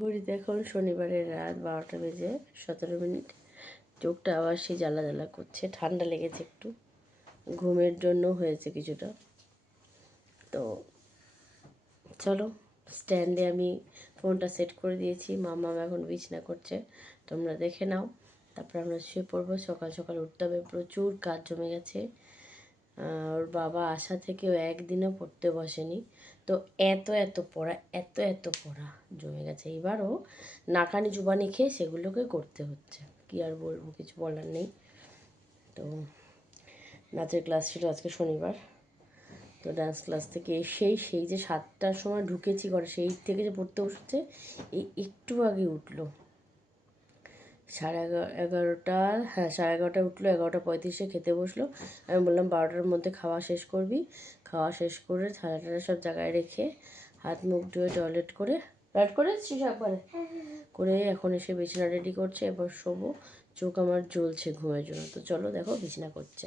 ঘড়িতে এখন শনিবারের রাত 12টা বেজে 17 মিনিট। চোখটা আবার সেই জ্বালা জ্বালা করছে, ঠান্ডা লেগেছে একটু, ঘুমের জন্য হয়েছে কিছুটা। তো চলো, স্ট্যান্ডে আমি ফোনটা সেট করে দিয়েছি। মামা এখন বিছনা করছে, তোমরা দেখে নাও, তারপর আমরা শুয়ে পড়বো। সকাল সকাল উঠতে হবে, প্রচুর কাজ জমে গেছে। ওর বাবা আসা থেকেও একদিনও পড়তে বসেনি, তো এত পড়া পড়া জমে গেছে। এবারও নাকানি জুবানি খেয়ে সেগুলোকে করতে হচ্ছে, কি আর বলবো, কিছু বলার নেই। তো নাচের ক্লাস ছিল আজকে শনিবার, তো ডান্স ক্লাস থেকে সেই যে 7টার সময় ঢুকেছি ঘরে, সেই থেকে যে পড়তে বসেছে, এই একটু আগে উঠলো। 11:30, হ্যাঁ 11:30 উঠলো, 11:35 খেতে বসলো। আমি বললাম 12টার মধ্যে খাওয়া শেষ করবি। খাওয়া শেষ করে থালা সব জায়গায় রেখে হাত মুখ ধুয়ে টয়লেট করে একবারে করে এখন এসে বিছানা রেডি করছে। এবার শোবো, চোখ আমার জ্বলছে ঘুমের জন্য। তো চলো দেখো, বিছানা করছে।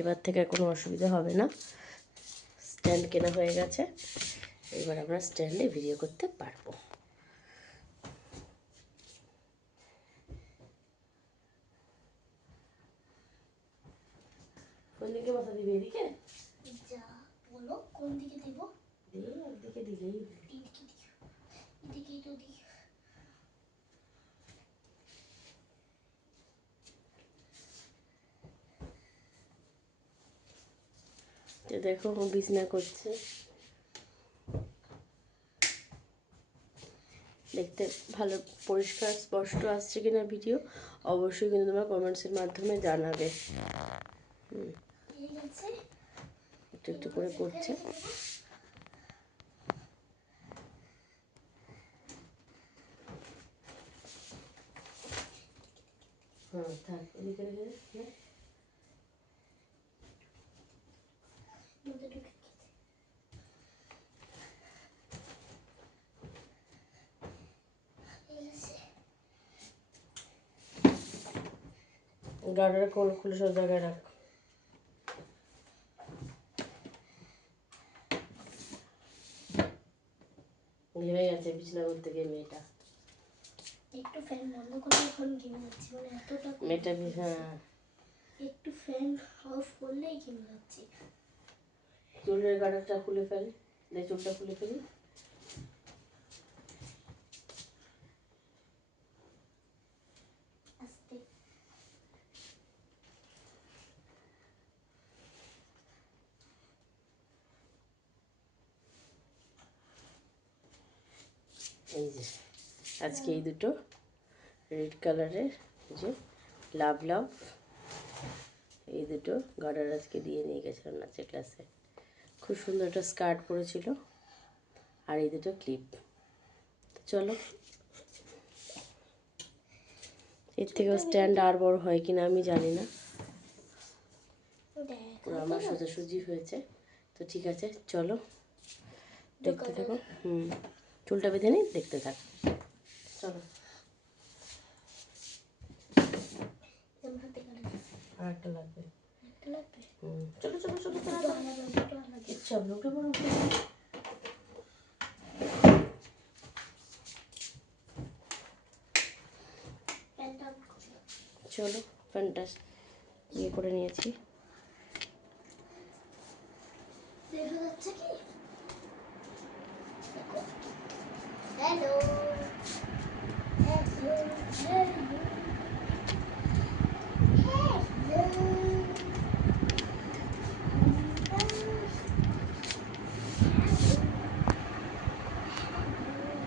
এবার থেকে আর কোনো অসুবিধা হবে না, স্ট্যান্ড কেনা হয়ে গেছে। এবার আমরা স্ট্যান্ডে ভিডিও করতে পারবো। কোন দিকে মাথা দিবি? এদিকে? যা বলো, কোন দিকে দেব? একদিকে দিলেই এদিকেই তো দিই। তো দেখো ও বিছনা করছে, দেখতে ভালো পরিষ্কার স্পষ্ট আসছে কিনা ভিডিও অবশ্যই কিন্তু তোমরা কমেন্টসের মাধ্যমে জানাবে। একটু একটু করে করছে। হ্যাঁ থাক, এদিকে রেখে গাড়িটা খুলে সব জায়গায় রাখ। ঘেমে গেছে বিছানা করতে গিয়ে মেয়েটা। একটু ফ্যান বন্ধ করে এখন ঘেমে যাচ্ছি, মানে এতটা মেয়েটা হ্যাঁ, একটু ফ্যান অফ করলেই ঘেমে যাচ্ছি। চুলের গাড়াটা খুলে ফেল, চুলটা খুলে ফেলি। আস্তে এই যে আজকে এই দুটো রেড কালারের যে লাভ লাভ, এই দুটো গার্ডার আজকে দিয়ে নিয়ে গেছিলাম নাচের ক্লাসে। খুব সুন্দর একটা স্কার্ট পরেছিল, আর এই দুটো ক্লিপ। চলো, এর থেকেও স্ট্যান্ড আর বড় হয় কিনা আমি জানি না, আমার সোজাসুজি হয়েছে। তো ঠিক আছে, চলো দেখতে থাকো। চুলটা বেঁধে নিই, দেখতে থাক। চলো, আর একটা লাগবে। চলো চলো চলো, ইচ্ছা হবে উঠে পড়ো, উঠে পড়ো। চলো, প্যান্টটা ইয়ে করে নিয়েছি। দেখা যাচ্ছে কি? হ্যালো হ্যালো হ্যালো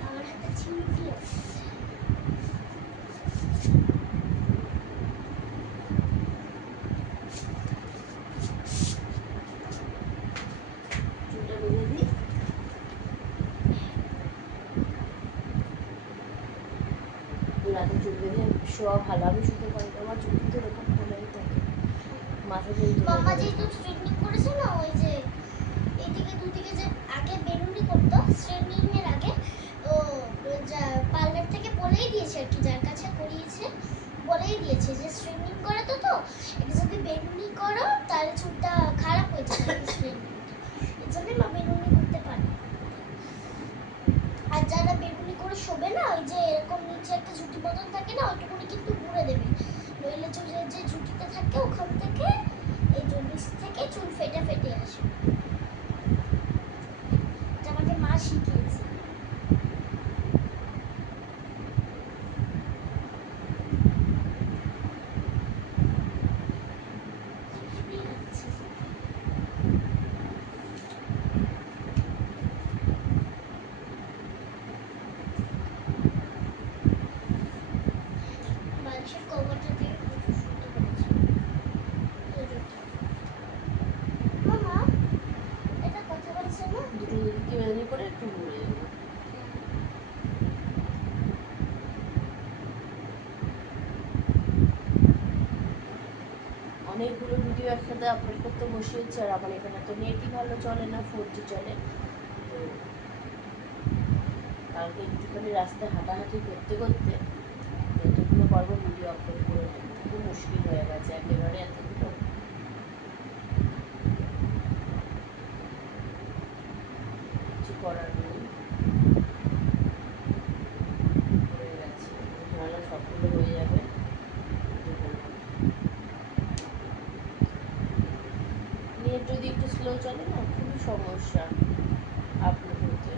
আমার হাতে চিমটি আছে। চুলটা বেঁধে দিই। রাতে চুল বেঁধে শোয়া ভালো, আমি শুতে পারি না, আমার চুল কিন্তু এরকম খোলাই থাকে, মাথা চুল মামা যেহেতু স্ট্রেটনিং করেছে না, ওই যে এইদিকে দুদিকে যে আগে বেনুনি করতো স্ট্রেটনিং এর আগে, ও পার্লার থেকে বলেই দিয়েছে আর কি, যার কাছে করিয়েছে বলেই দিয়েছে যে স্ট্রেটনিং করে তো এটা যদি বেনুনি করো তাহলে চুলটা খারাপ হয়ে যাবে স্ট্রেটনিং, এর জন্য মা বেনুনি করতে পারে। আর যারা বেগুনি করে শোবে না, ওই যে এরকম নিচে একটা ঝুঁটি মতন থাকে না, ওইটুকুনি কিন্তু মুড়ে দেবে, নইলে যে ঝুঁটিতে থাকে ওখান থেকে এই যে নিচ থেকে চুল ফেটে ফেটে আসে। এটা আমাকে মা শিখিয়েছে। বালিশের কভারটা থেকে প্রচুর সুন্দর হয়েছে। এই যে। মামা, এটা কথা বলছে না? দুটো দিকে বেরোনি করে একটু ঘুরে দেবো। অনেকগুলো ভিডিও একসাথে আপলোড করতে বসিয়েছি, আর আমার এখানে তো নেটই ভালো চলে না, 4G চলে। তো কালকে একটুখানি রাস্তায় হাঁটাহাঁটি করতে করতে যতগুলো পারবো ভিডিও আপলোড করে নেবো। খুব মুশকিল হয়ে গেছে একেবারে এতগুলো। কিছু করার নেই, হয়ে গেছে। নাহলে সবগুলো হয়ে যাবে। নেট যদি একটু স্লো চলে না, খুবই সমস্যা আপলোড হতে।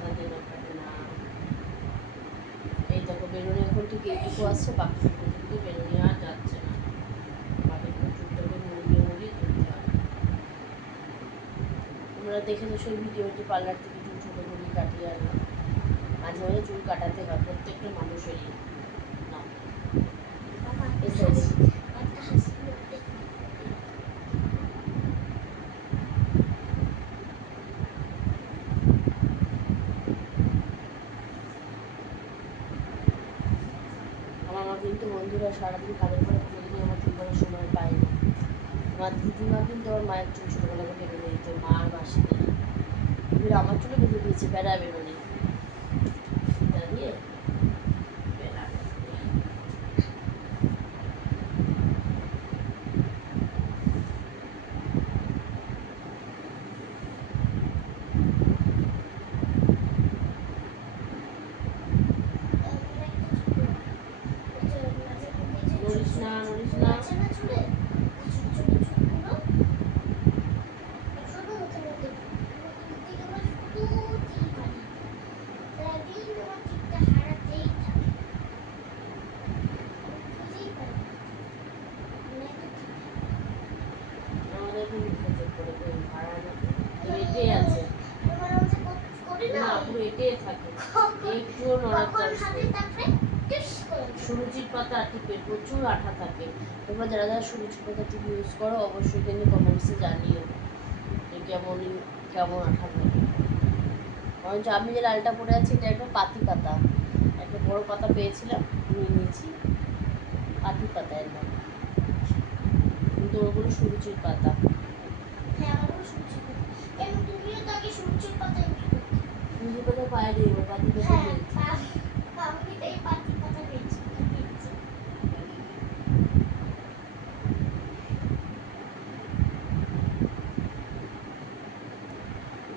কাটে না। এই দেখো বেরোনি এখন ঠিক এইটুকু আসছে, বাকি কিন্তু বেরোনি আর যাচ্ছে না। বাকি চুলটাকে মুড়িয়ে মুড়িয়ে তুলতে হবে। তোমরা দেখেছো সেই ভিডিওটি, পার্লার থেকে চুল ছোটো মুড়ি কাটিয়ে আনলাম। মাঝে মাঝে চুল কাটাতে হয় প্রত্যেকটা মানুষেরই। না বাবা, এই সাইডে একটা হাসি করতে। আমার মা কিন্তু বন্ধুরা সারাদিন কাজের পরে প্রতিদিন আমার চুল করার সময় পায় না। আমার দিদিমা কিন্তু আমার মায়ের চুল ছোটোবেলা থেকে বেঁধে দিত, মা আর মাসি এবার আমার চুলে বেঁধে দিয়েছে বেড়া বেরোনি দাঁড়িয়ে বেড়া। নড়িস না, নড়িস না। আছে না চুলে, ছোট ছোট চুলগুলো ছোট মতো মতো দিকে আমার শুধু চিল কাটে, সারাদিন আমার চিলটা হারাতেই থাকে। বুঝেই পারি না। মনে হয় তো ঠিক। আমাদের তো মুখে চেক করে কই ভাড়া না, এটে আছে এবার আমরা করি না, না, পুরো এটে থাকে, একটুও নড়ার কখন চান্স হাতে নেই। তারপরে টিপস করে দেয়। সুরুচির পাতা টিপে প্রচুর আঠা থাকে। তোমরা যারা যারা সুরুচির পাতা টিপ ইউজ করো অবশ্যই কিন্তু কমেন্টসে জানিও যে কেমন আঠা থাকে। বরঞ্চ আমি যে লালটা পরে আছি এটা একটা পাতি পাতা, একটা বড় পাতা পেয়েছিলাম নিয়ে নিয়েছি, পাতি পাতা এর নাম, কিন্তু ওগুলো সুরুচির পাতা। হ্যাঁ, আমারও সূর্যের পাতা। কেন তুমিও তো আগে সূর্যের পাতা ইউজ করতে? সুরুচির পাতা পায়ে দিই, পাতি পাতা হ্যাঁ, দিয়েছি। আমি তো এই পাতি পাতা পেয়েছি।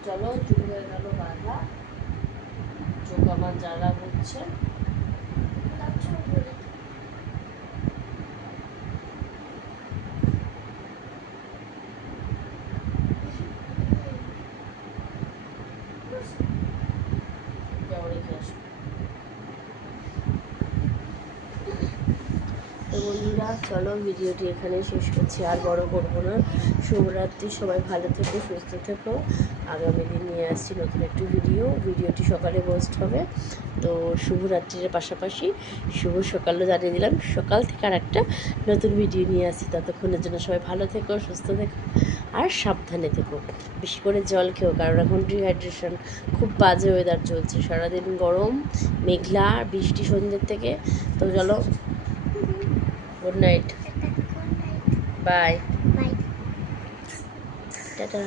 চলো চুল হয়ে গেল বাঁধা, চোখ আমার জ্বালা করছে। চুল বলে যাও রেখে আসো। তো বন্ধুরা চলো ভিডিওটি এখানে শেষ করছি, আর বড় করবো না। শুভরাত্রি, সবাই ভালো থেকো, সুস্থ থেকো। আগামী দিন নিয়ে আসছি নতুন একটি ভিডিওটি সকালে পোস্ট হবে। তো শুভরাত্রির পাশাপাশি শুভ সকালও জানিয়ে দিলাম, সকাল থেকে আর একটা নতুন ভিডিও নিয়ে আসছি। ততক্ষণের জন্য সবাই ভালো থেকো, সুস্থ থেকো আর সাবধানে থেকো। বেশি করে জল খেও, কারণ এখন ডিহাইড্রেশন, খুব বাজে ওয়েদার চলছে, সারাদিন গরম মেঘলা বৃষ্টি সন্ধ্যের থেকে। তো চলো, good night, bye, bye. Tata.